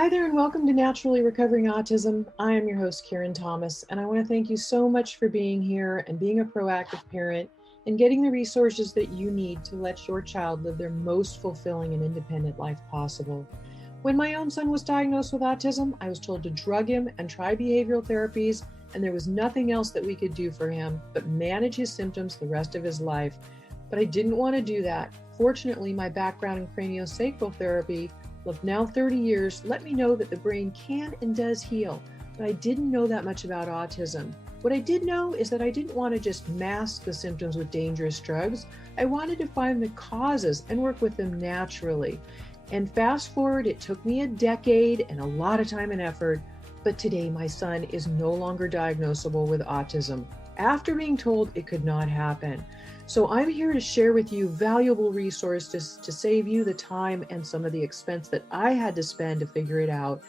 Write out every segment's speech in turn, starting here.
Hi there, and welcome to Naturally Recovering Autism. I am your host, Karen Thomas, and I want to thank you so much for being here and being a proactive parent and getting the resources that you need to let your child live their most fulfilling and independent life possible. When my own son was diagnosed with autism, I was told to drug him and try behavioral therapies, and there was nothing else that we could do for him but manage his symptoms the rest of his life. But I didn't want to do that. Fortunately, my background in craniosacral therapy of now 30 years let me know that the brain can and does heal, but I didn't know that much about autism. What I did know is that I didn't want to just mask the symptoms with dangerous drugs. I wanted to find the causes and work with them naturally. And fast forward, it took me a decade and a lot of time and effort, but today my son is no longer diagnosable with autism after being told it could not happen. So I'm here to share with you valuable resources to save you the time and some of the expense that I had to spend to figure it out,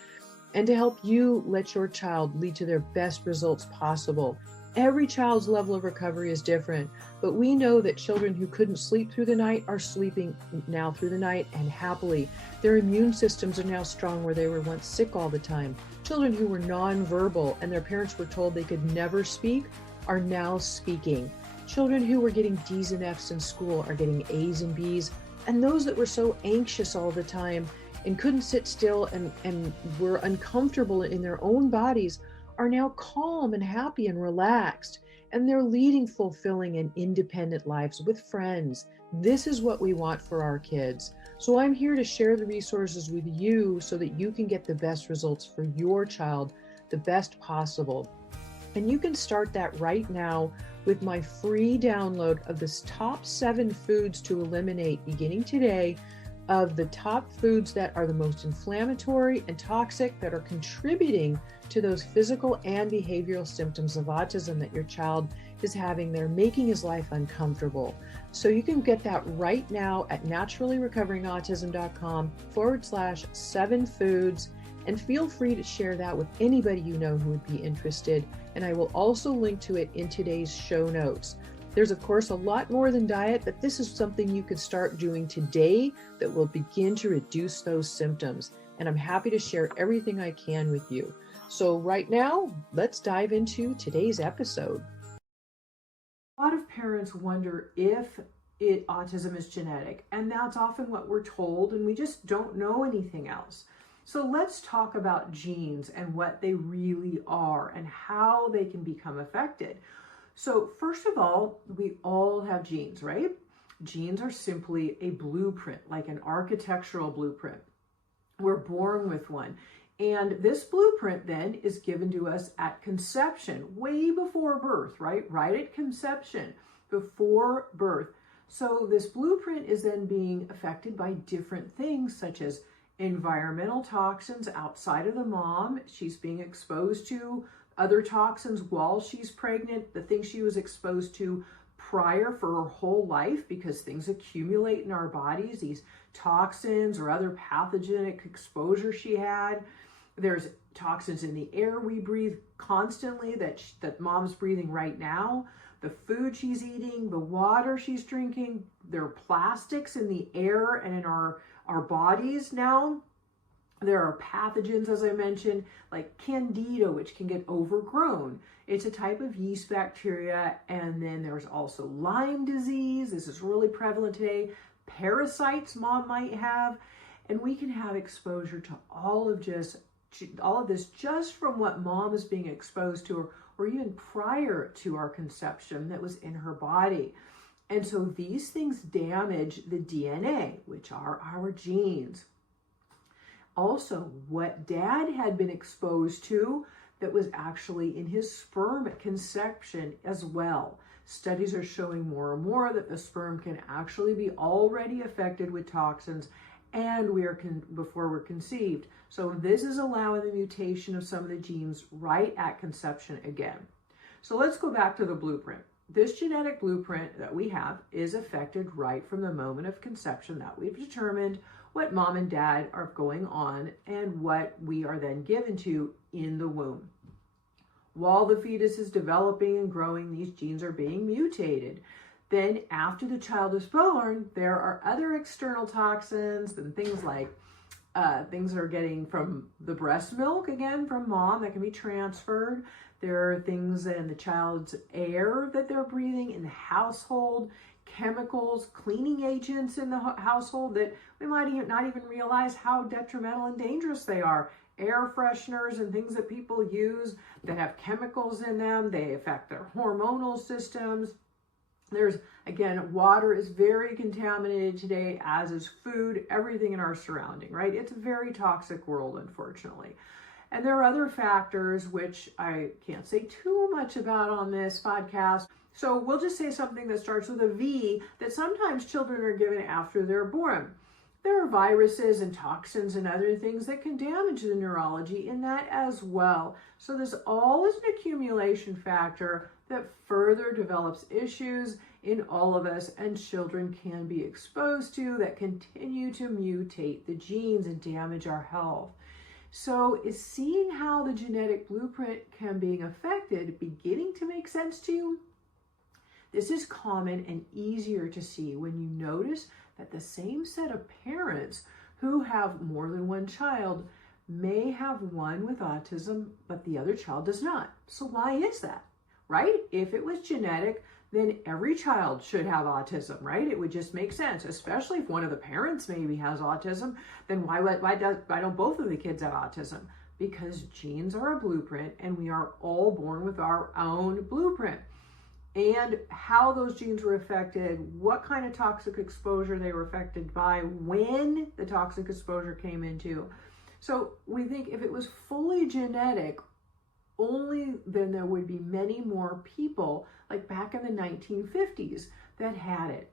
and to help you let your child lead to their best results possible. Every child's level of recovery is different, but we know that children who couldn't sleep through the night are sleeping now through the night and happily. Their immune systems are now strong where they were once sick all the time. Children who were nonverbal and their parents were told they could never speak are now speaking. Children who were getting D's and F's in school are getting A's and B's, and those that were so anxious all the time and couldn't sit still and were uncomfortable in their own bodies are now calm and happy and relaxed, and they're leading fulfilling and independent lives with friends. This is what we want for our kids. So I'm here to share the resources with you so that you can get the best results for your child, the best possible. And you can start that right now with my free download of the top 7 foods to eliminate beginning today, of the top foods that are the most inflammatory and toxic that are contributing to those physical and behavioral symptoms of autism that your child is having. They're making his life uncomfortable. So you can get that right now at naturallyrecoveringautism.com/7 foods. And feel free to share that with anybody you know who would be interested. And I will also link to it in today's show notes. There's, of course, a lot more than diet, but this is something you could start doing today that will begin to reduce those symptoms. And I'm happy to share everything I can with you. So right now, let's dive into today's episode. A lot of parents wonder if autism is genetic, and that's often what we're told, and we just don't know anything else. So let's talk about genes and what they really are and how they can become affected. So first of all, we all have genes, right? Genes are simply a blueprint, like an architectural blueprint. We're born with one. And this blueprint then is given to us at conception, way before birth, right? Right at conception, before birth. So this blueprint is then being affected by different things, such as environmental toxins outside of the mom. She's being exposed to other toxins while she's pregnant, the things she was exposed to prior for her whole life, because things accumulate in our bodies, these toxins or other pathogenic exposure she had. There's toxins in the air we breathe constantly that mom's breathing right now, the food she's eating, the water she's drinking. There are plastics in the air and in our bodies now. There are pathogens, as I mentioned, like candida, which can get overgrown. It's a type of yeast bacteria. And then there's also Lyme disease. This is really prevalent today. Parasites mom might have. And we can have exposure to all of this just from what mom is being exposed to, or even prior to our conception that was in her body. And so these things damage the DNA, which are our genes. Also, what dad had been exposed to that was actually in his sperm at conception as well. Studies are showing more and more that the sperm can actually be already affected with toxins and before we're conceived. So this is allowing the mutation of some of the genes right at conception again. So let's go back to the blueprint. This genetic blueprint that we have is affected right from the moment of conception, that we've determined what mom and dad are going on and what we are then given to in the womb. While the fetus is developing and growing, these genes are being mutated. Then after the child is born, there are other external toxins and things like things that are getting from the breast milk, again, from mom, that can be transferred. There are things in the child's air that they're breathing in the household, chemicals, cleaning agents in the household that we might not even realize how detrimental and dangerous they are. Air fresheners and things that people use that have chemicals in them, they affect their hormonal systems. There's, again, water is very contaminated today, as is food, everything in our surrounding, right? It's a very toxic world, unfortunately. And there are other factors which I can't say too much about on this podcast. So we'll just say something that starts with a V that sometimes children are given after they're born. There are viruses and toxins and other things that can damage the neurology in that as well. So this all is an accumulation factor that further develops issues in all of us, and children can be exposed to that continue to mutate the genes and damage our health. So is seeing how the genetic blueprint can be affected beginning to make sense to you? This is common and easier to see when you notice that the same set of parents who have more than one child may have one with autism, but the other child does not. So why is that, right? If it was genetic, then every child should have autism, right? It would just make sense, especially if one of the parents maybe has autism, then why don't both of the kids have autism? Because genes are a blueprint and we are all born with our own blueprint. And how those genes were affected, what kind of toxic exposure they were affected by, when the toxic exposure came into. So we think if it was fully genetic, only then there would be many more people, like back in the 1950s, that had it.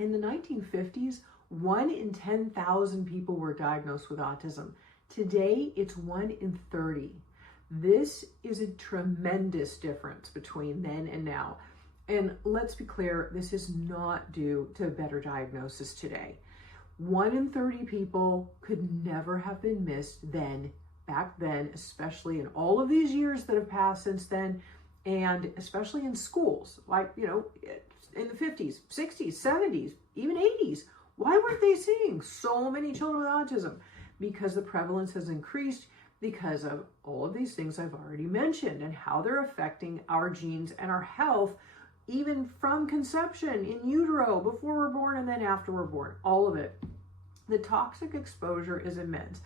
In the 1950s, 1 in 10,000 people were diagnosed with autism. Today, it's 1 in 30. This is a tremendous difference between then and now. And let's be clear, this is not due to better diagnosis today. 1 in 30 people could never have been missed back then, especially in all of these years that have passed since then, and especially in schools, like, in the 50s, 60s, 70s, even 80s. Why weren't they seeing so many children with autism? Because the prevalence has increased, because of all of these things I've already mentioned and how they're affecting our genes and our health, even from conception, in utero, before we're born, and then after we're born, all of it. The toxic exposure is immense.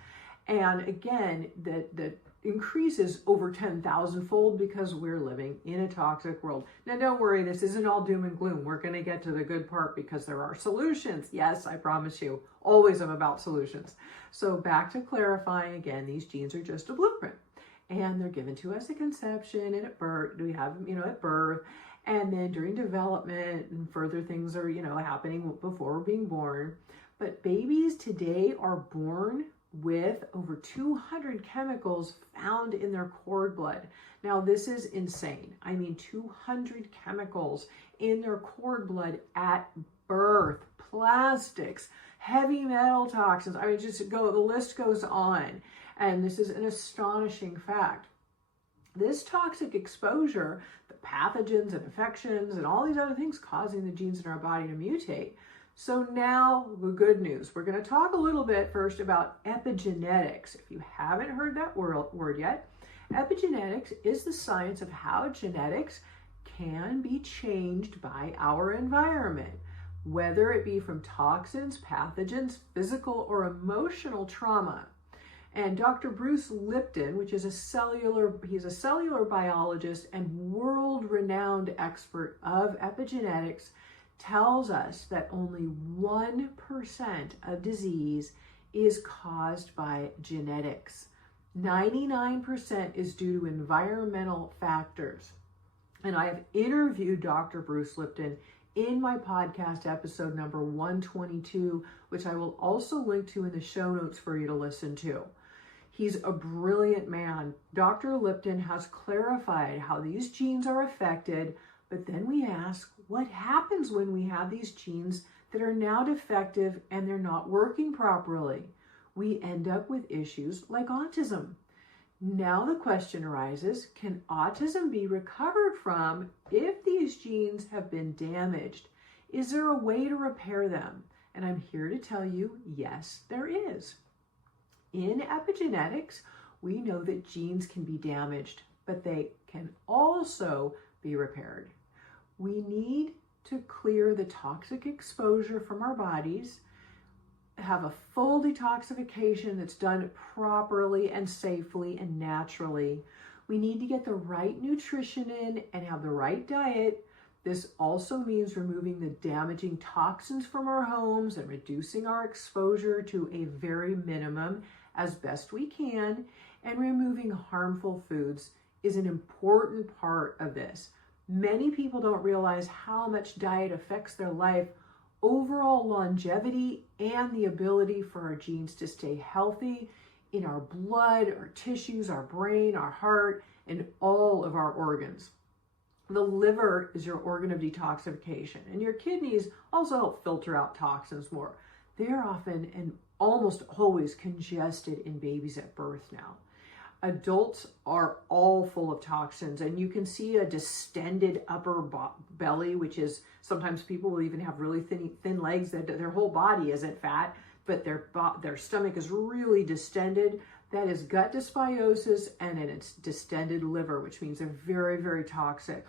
And again, the increase is over 10,000-fold because we're living in a toxic world. Now, don't worry, this isn't all doom and gloom. We're going to get to the good part because there are solutions. Yes, I promise you, always I'm about solutions. So back to clarifying again, these genes are just a blueprint, and they're given to us at conception and at birth. We have them, at birth, and then during development, and further things are, happening before we're being born. But babies today are born with over 200 chemicals found in their cord blood. Now, this is insane. 200 chemicals in their cord blood at birth. Plastics, heavy metal toxins. The list goes on. And this is an astonishing fact. This toxic exposure, the pathogens and infections and all these other things causing the genes in our body to mutate. So now the good news. We're going to talk a little bit first about epigenetics. If you haven't heard that word yet, epigenetics is the science of how genetics can be changed by our environment, whether it be from toxins, pathogens, physical or emotional trauma. And Dr. Bruce Lipton, he's a cellular biologist and world-renowned expert of epigenetics, tells us that only 1% of disease is caused by genetics. 99% is due to environmental factors. And I have interviewed Dr. Bruce Lipton in my podcast episode number 122, which I will also link to in the show notes for you to listen to. He's a brilliant man. Dr. Lipton has clarified how these genes are affected, but then we ask, what happens when we have these genes that are now defective and they're not working properly? We end up with issues like autism. Now the question arises, can autism be recovered from if these genes have been damaged? Is there a way to repair them? And I'm here to tell you, yes, there is. In epigenetics, we know that genes can be damaged, but they can also be repaired. We need to clear the toxic exposure from our bodies, have a full detoxification that's done properly and safely and naturally. We need to get the right nutrition in and have the right diet. This also means removing the damaging toxins from our homes and reducing our exposure to a very minimum as best we can. And removing harmful foods is an important part of this. Many people don't realize how much diet affects their life, overall longevity, and the ability for our genes to stay healthy in our blood, our tissues, our brain, our heart, and all of our organs. The liver is your organ of detoxification, and your kidneys also help filter out toxins more. They're often and almost always congested in babies at birth now. Adults are all full of toxins, and you can see a distended upper belly, which is sometimes people will even have really thin legs that their whole body isn't fat, but their stomach is really distended. That is gut dysbiosis, and then it's distended liver, which means they're very, very toxic.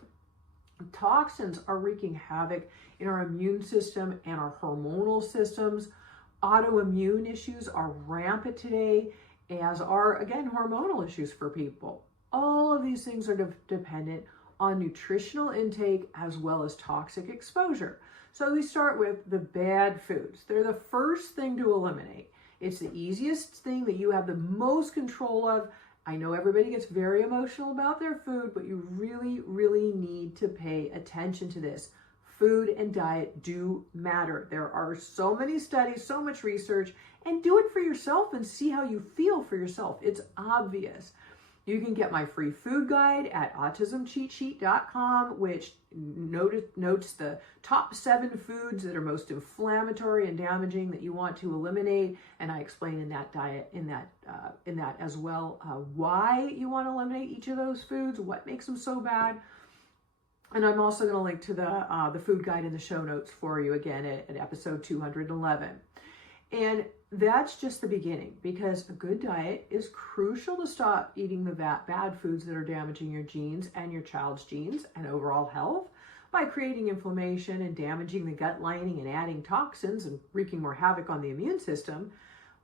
Toxins are wreaking havoc in our immune system and our hormonal systems. Autoimmune issues are rampant today, as are, again, hormonal issues for people. All of these things are dependent on nutritional intake as well as toxic exposure. So we start with the bad foods. They're the first thing to eliminate. It's the easiest thing that you have the most control of. I know everybody gets very emotional about their food, but you really, really need to pay attention to this. Food and diet do matter. There are so many studies, so much research, and do it for yourself and see how you feel for yourself. It's obvious. You can get my free food guide at autismcheatsheet.com, which notes the top 7 foods that are most inflammatory and damaging that you want to eliminate. And I explain in that diet, in that as well, why you want to eliminate each of those foods, what makes them so bad. And I'm also going to link to the food guide in the show notes for you again at episode 211. And that's just the beginning, because a good diet is crucial to stop eating the bad foods that are damaging your genes and your child's genes and overall health by creating inflammation and damaging the gut lining and adding toxins and wreaking more havoc on the immune system.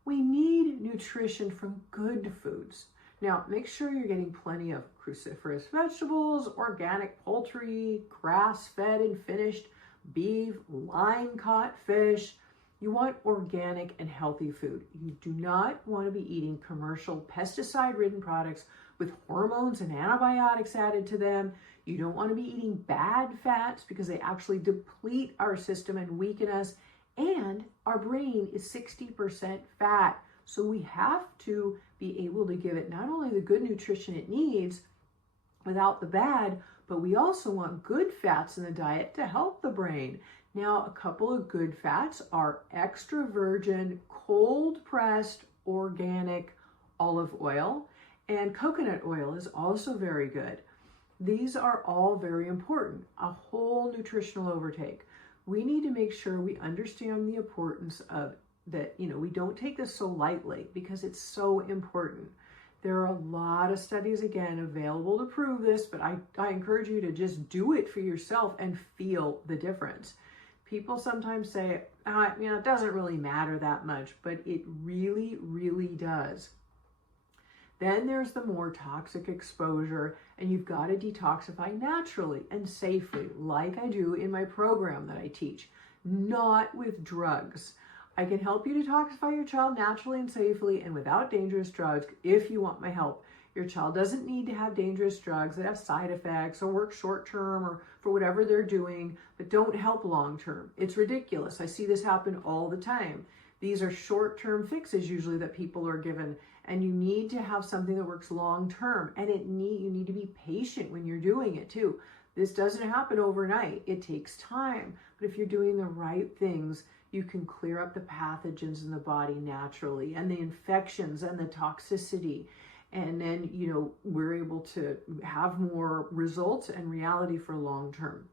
We need nutrition from good foods. Now, make sure you're getting plenty of cruciferous vegetables, organic poultry, grass-fed and finished beef, line-caught fish. You want organic and healthy food. You do not want to be eating commercial pesticide-ridden products with hormones and antibiotics added to them. You don't want to be eating bad fats because they actually deplete our system and weaken us. And our brain is 60% fat. So we have to be able to give it not only the good nutrition it needs without the bad, but we also want good fats in the diet to help the brain. Now, a couple of good fats are extra virgin, cold pressed, organic olive oil, and coconut oil is also very good. These are all very important. A whole nutritional overtake. We need to make sure we understand the importance of that, we don't take this so lightly because it's so important. There are a lot of studies, again, available to prove this, but I encourage you to just do it for yourself and feel the difference. People sometimes say, it doesn't really matter that much, but it really, really does. Then there's the more toxic exposure, and you've got to detoxify naturally and safely, like I do in my program that I teach, not with drugs. I can help you detoxify your child naturally and safely and without dangerous drugs if you want my help. Your child doesn't need to have dangerous drugs that have side effects or work short term or for whatever they're doing, but don't help long term. It's ridiculous. I see this happen all the time. These are short-term fixes usually that people are given, and you need to have something that works long-term, and you need to be patient when you're doing it too. This doesn't happen overnight. It takes time, but if you're doing the right things, you can clear up the pathogens in the body naturally and the infections and the toxicity. And then, we're able to have more results and reality for long-term.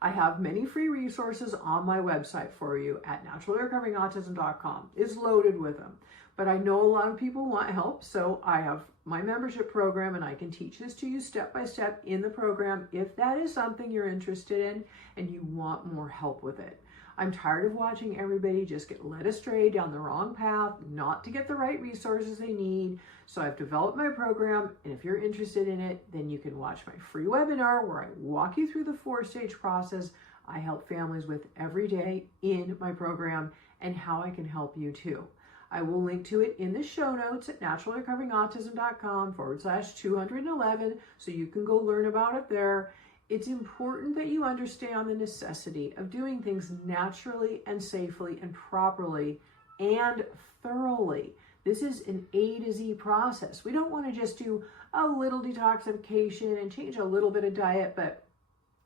I have many free resources on my website for you at naturallyrecoveringautism.com. It's loaded with them. But I know a lot of people want help, so I have my membership program and I can teach this to you step by step in the program if that is something you're interested in and you want more help with it. I'm tired of watching everybody just get led astray down the wrong path, not to get the right resources they need. So I've developed my program, and if you're interested in it, then you can watch my free webinar where I walk you through the 4-stage process I help families with every day in my program and how I can help you too. I will link to it in the show notes at naturallyrecoveringautism.com/211 so you can go learn about it there. It's important that you understand the necessity of doing things naturally and safely and properly and thoroughly. This is an A to Z process. We don't want to just do a little detoxification and change a little bit of diet, but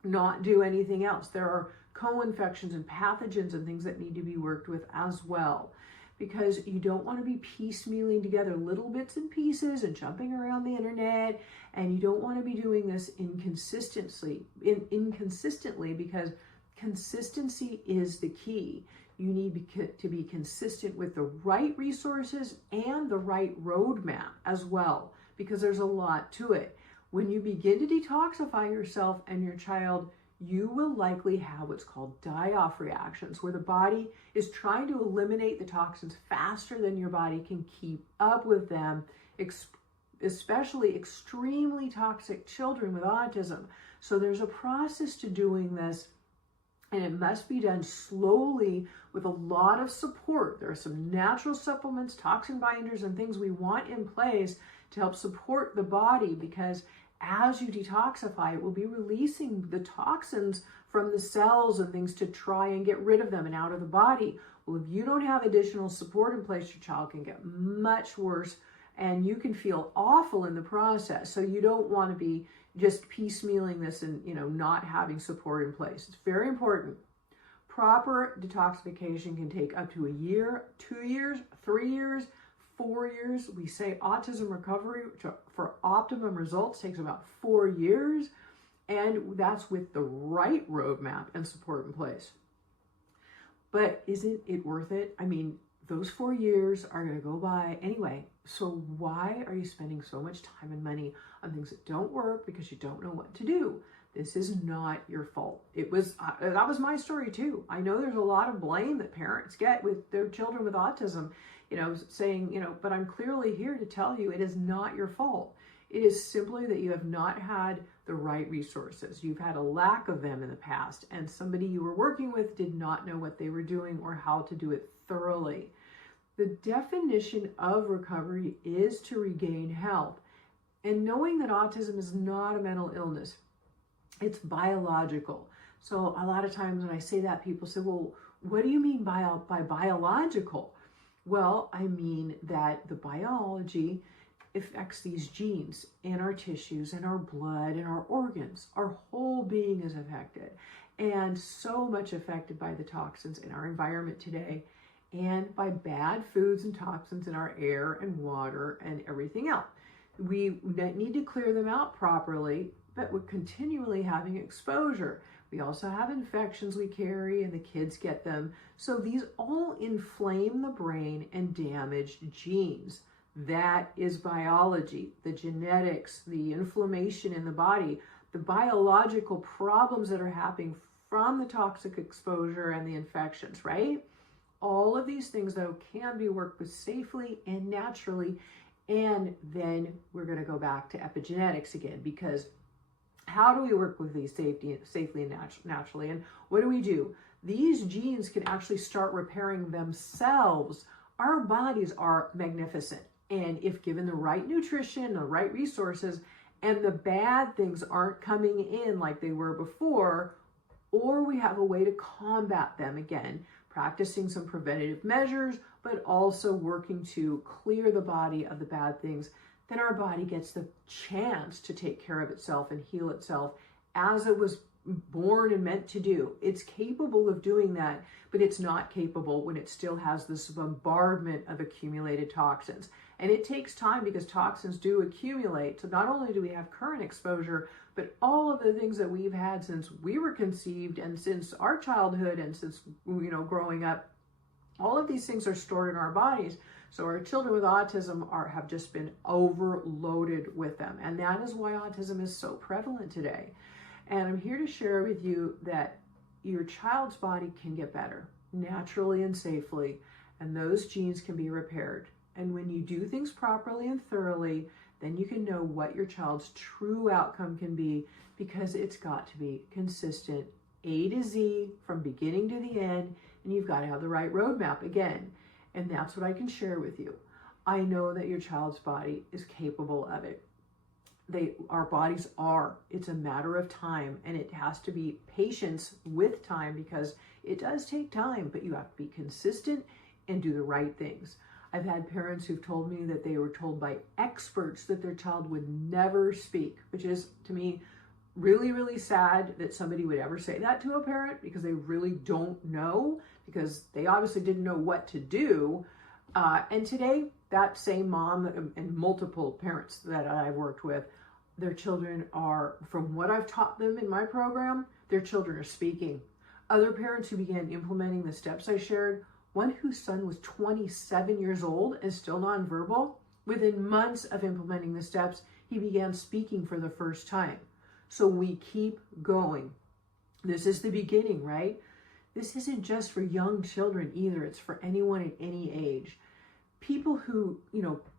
not do anything else. There are co-infections and pathogens and things that need to be worked with as well, because you don't want to be piecemealing together little bits and pieces and jumping around the internet, and you don't want to be doing this inconsistently because consistency is the key. You need to be consistent with the right resources and the right roadmap as well, because there's a lot to it. When you begin to detoxify yourself and your child, you will likely have what's called die-off reactions, where the body is trying to eliminate the toxins faster than your body can keep up with them, especially extremely toxic children with autism. So there's a process to doing this, and it must be done slowly with a lot of support. There are some natural supplements, toxin binders, and things we want in place to help support the body, because as you detoxify, it will be releasing the toxins from the cells and things to try and get rid of them and out of the body. Well, if you don't have additional support in place, your child can get much worse and you can feel awful in the process. So you don't want to be just piecemealing this and, not having support in place. It's very important. Proper detoxification can take up to a year, 2 years, 3 years, 4 years. We say autism recovery for optimum results takes about 4 years, and that's with the right roadmap and support in place. But isn't it worth it? I mean, those 4 years are going to go by anyway. So why are you spending so much time and money on things that don't work because you don't know what to do? This is not your fault. That was my story too. I know there's a lot of blame that parents get with their children with autism, saying, but I'm clearly here to tell you it is not your fault. It is simply that you have not had the right resources. You've had a lack of them in the past, and somebody you were working with did not know what they were doing or how to do it thoroughly. The definition of recovery is to regain health. And knowing that autism is not a mental illness, it's biological. So a lot of times when I say that, people say, well, what do you mean by biological? Well, I mean that the biology affects these genes in our tissues, in our blood, in our organs. Our whole being is affected, and so much affected by the toxins in our environment today, and by bad foods and toxins in our air and water and everything else. We need to clear them out properly, but we're continually having exposure. We also have infections we carry, and the kids get them. So these all inflame the brain and damage genes. That is biology, the genetics, the inflammation in the body, the biological problems that are happening from the toxic exposure and the infections, right? All of these things, though, can be worked with safely and naturally. And then we're going to go back to epigenetics again, because how do we work with these safely and naturally? And what do? These genes can actually start repairing themselves. Our bodies are magnificent. And if given the right nutrition, the right resources, and the bad things aren't coming in like they were before, or we have a way to combat them again, practicing some preventative measures, but also working to clear the body of the bad things, then our body gets the chance to take care of itself and heal itself as it was born and meant to do. It's capable of doing that, but it's not capable when it still has this bombardment of accumulated toxins. And it takes time because toxins do accumulate. So not only do we have current exposure, but all of the things that we've had since we were conceived and since our childhood and since, growing up, all of these things are stored in our bodies. So our children with autism have just been overloaded with them. And that is why autism is so prevalent today. And I'm here to share with you that your child's body can get better naturally and safely, and those genes can be repaired. And when you do things properly and thoroughly, then you can know what your child's true outcome can be, because it's got to be consistent, A to Z, from beginning to the end, and you've got to have the right roadmap again. And that's what I can share with you. I know that your child's body is capable of it. Our bodies are. It's a matter of time, and it has to be patience with time, because it does take time, but you have to be consistent and do the right things. I've had parents who've told me that they were told by experts that their child would never speak, which is, to me, really, really sad that somebody would ever say that to a parent, because they really don't know, because they obviously didn't know what to do. And today, that same mom and multiple parents that I've worked with, their children are, from what I've taught them in my program, their children are speaking. Other parents who began implementing the steps I shared, one whose son was 27 years old and still nonverbal, within months of implementing the steps, he began speaking for the first time. So we keep going. This is the beginning, right? This isn't just for young children either. It's for anyone at any age. People who,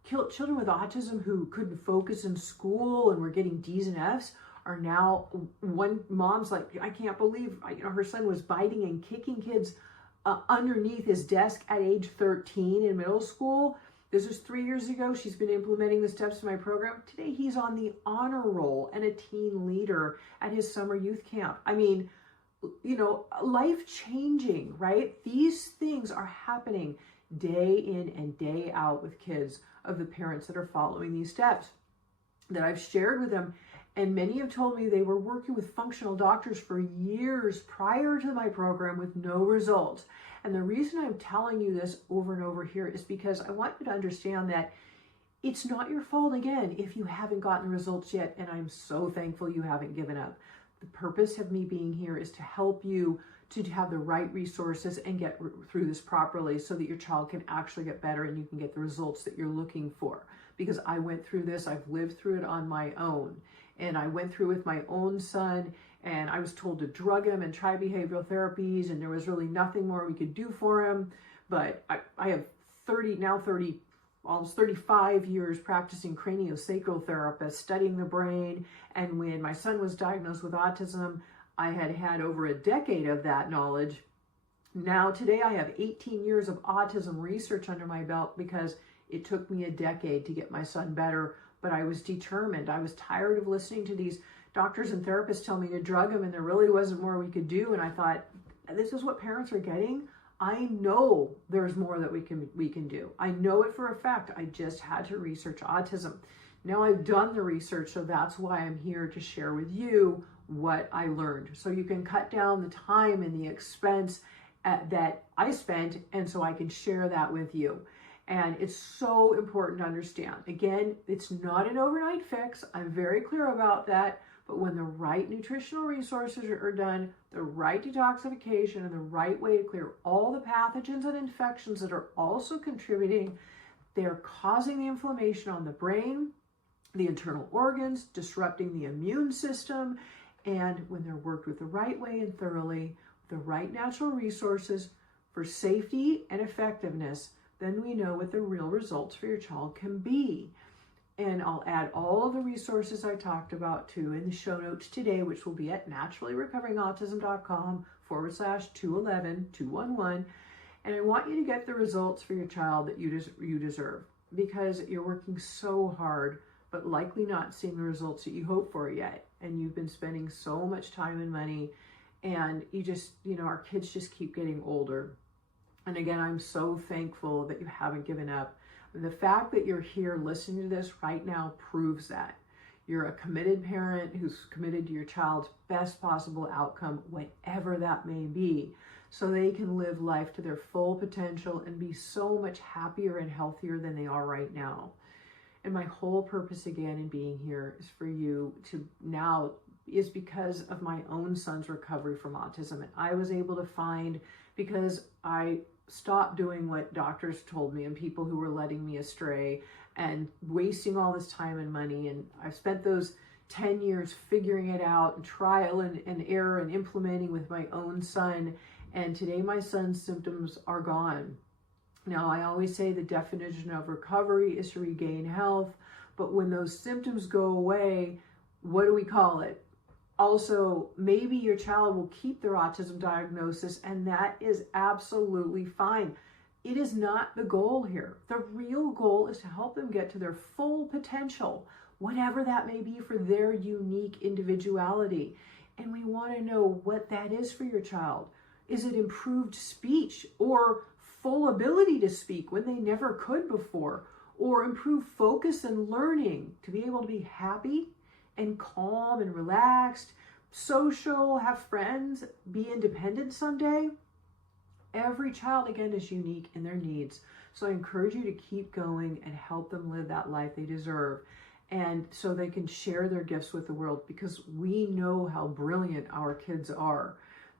children with autism who couldn't focus in school and were getting D's and F's are now, one mom's like, I can't believe, her son was biting and kicking kids underneath his desk at age 13 in middle school. This was 3 years ago. She's been implementing the steps in my program. Today, he's on the honor roll and a teen leader at his summer youth camp. I mean, life-changing, right? These things are happening day in and day out with kids of the parents that are following these steps that I've shared with them. And many have told me they were working with functional doctors for years prior to my program with no results. And the reason I'm telling you this over and over here is because I want you to understand that it's not your fault, again, if you haven't gotten the results yet. And I'm so thankful you haven't given up. The purpose of me being here is to help you to have the right resources and get through this properly, so that your child can actually get better and you can get the results that you're looking for. Because I went through this, I've lived through it on my own. And I went through with my own son, and I was told to drug him and try behavioral therapies, and there was really nothing more we could do for him. But I have almost 35 years practicing craniosacral therapist, studying the brain. And when my son was diagnosed with autism, I had over a decade of that knowledge. Now, today, I have 18 years of autism research under my belt, because it took me a decade to get my son better. But I was determined. I was tired of listening to these doctors and therapists tell me to drug him, and there really wasn't more we could do. And I thought, this is what parents are getting. I know there's more that we can do. I know it for a fact. I just had to research autism. Now I've done the research, so that's why I'm here to share with you what I learned. So you can cut down the time and the expense that I spent, and so I can share that with you. And it's so important to understand. Again, it's not an overnight fix. I'm very clear about that. But when the right nutritional resources are done, the right detoxification, and the right way to clear all the pathogens and infections that are also contributing, they're causing the inflammation on the brain, the internal organs, disrupting the immune system. And when they're worked with the right way and thoroughly, the right natural resources for safety and effectiveness, then we know what the real results for your child can be. And I'll add all of the resources I talked about too in the show notes today, which will be at naturallyrecoveringautism.com/211-211. And I want you to get the results for your child that you deserve, because you're working so hard, but likely not seeing the results that you hope for yet. And you've been spending so much time and money, and our kids just keep getting older. And again, I'm so thankful that you haven't given up. The fact that you're here listening to this right now proves that. You're a committed parent who's committed to your child's best possible outcome, whatever that may be, so they can live life to their full potential and be so much happier and healthier than they are right now. And my whole purpose again in being here is for you to now, is because of my own son's recovery from autism. And I was able to find, because I stopped doing what doctors told me and people who were letting me astray and wasting all this time and money. And I've spent those 10 years figuring it out and trial and error and implementing with my own son. And today my son's symptoms are gone. Now, I always say the definition of recovery is to regain health, but when those symptoms go away, what do we call it? Also, maybe your child will keep their autism diagnosis, and that is absolutely fine. It is not the goal here. The real goal is to help them get to their full potential, whatever that may be for their unique individuality. And we want to know what that is for your child. Is it improved speech or full ability to speak when they never could before, or improve focus and learning to be able to be happy and calm and relaxed, social, have friends, be independent someday? Every child, again, is unique in their needs. So I encourage you to keep going and help them live that life they deserve. And so they can share their gifts with the world, because we know how brilliant our kids are.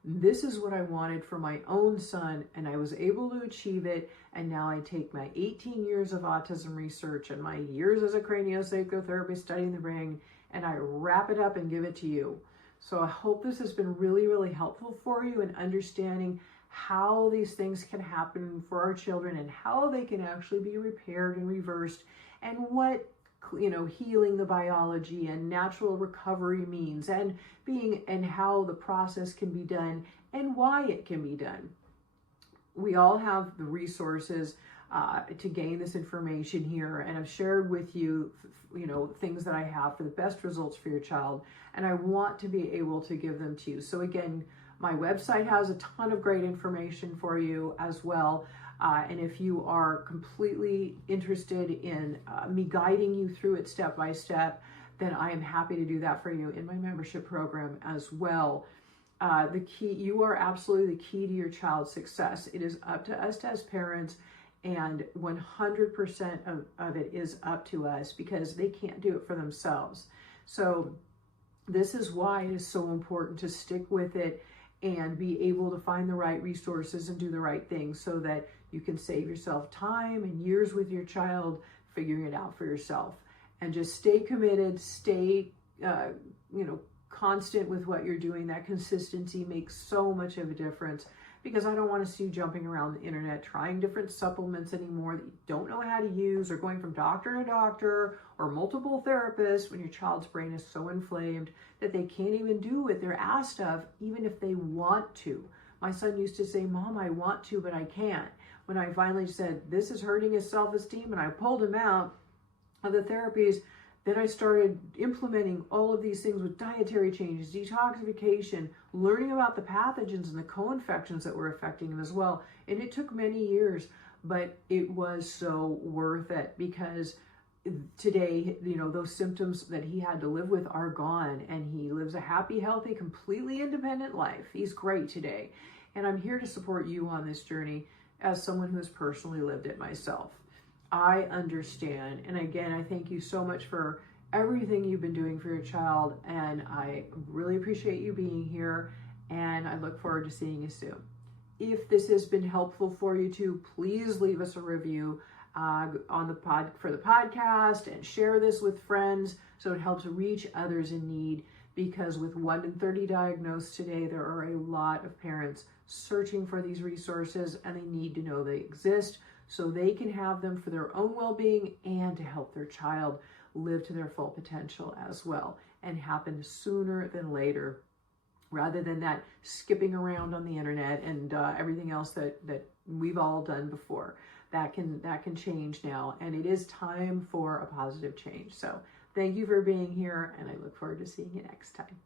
This is what I wanted for my own son, and I was able to achieve it. And now I take my 18 years of autism research and my years as a craniosacral therapist studying the brain, and I wrap it up and give it to you. So I hope this has been really, really helpful for you in understanding how these things can happen for our children and how they can actually be repaired and reversed, and what, healing the biology and natural recovery means, and how the process can be done and why it can be done. We all have the resources to gain this information here, and I've shared with you, things that I have for the best results for your child, and I want to be able to give them to you. So again, my website has a ton of great information for you as well. And if you are completely interested in me guiding you through it step by step, then I am happy to do that for you in my membership program as well. You are absolutely the key to your child's success. It is up to us as parents, and 100% of it is up to us, because they can't do it for themselves. So this is why it is so important to stick with it and be able to find the right resources and do the right things, so that you can save yourself time and years with your child figuring it out for yourself. And just stay committed, stay constant with what you're doing. That consistency makes so much of a difference, because I don't want to see you jumping around the internet trying different supplements anymore that you don't know how to use, or going from doctor to doctor or multiple therapists when your child's brain is so inflamed that they can't even do what they're asked of, even if they want to. My son used to say, "Mom, I want to, but I can't." When I finally said, this is hurting his self-esteem, and I pulled him out of the therapies, then I started implementing all of these things with dietary changes, detoxification, learning about the pathogens and the co-infections that were affecting him as well. And it took many years, but it was so worth it, because today, those symptoms that he had to live with are gone, and he lives a happy, healthy, completely independent life. He's great today. And I'm here to support you on this journey as someone who has personally lived it myself. I understand. And again, I thank you so much for everything you've been doing for your child. And I really appreciate you being here. And I look forward to seeing you soon. If this has been helpful for you too, please leave us a review for the podcast, and share this with friends so it helps reach others in need. Because with 1 in 30 diagnosed today, there are a lot of parents searching for these resources, and they need to know they exist so they can have them for their own well-being and to help their child live to their full potential as well, and happen sooner than later, rather than that skipping around on the internet and everything else that we've all done before. That can change now, and it is time for a positive change. So thank you for being here, and I look forward to seeing you next time.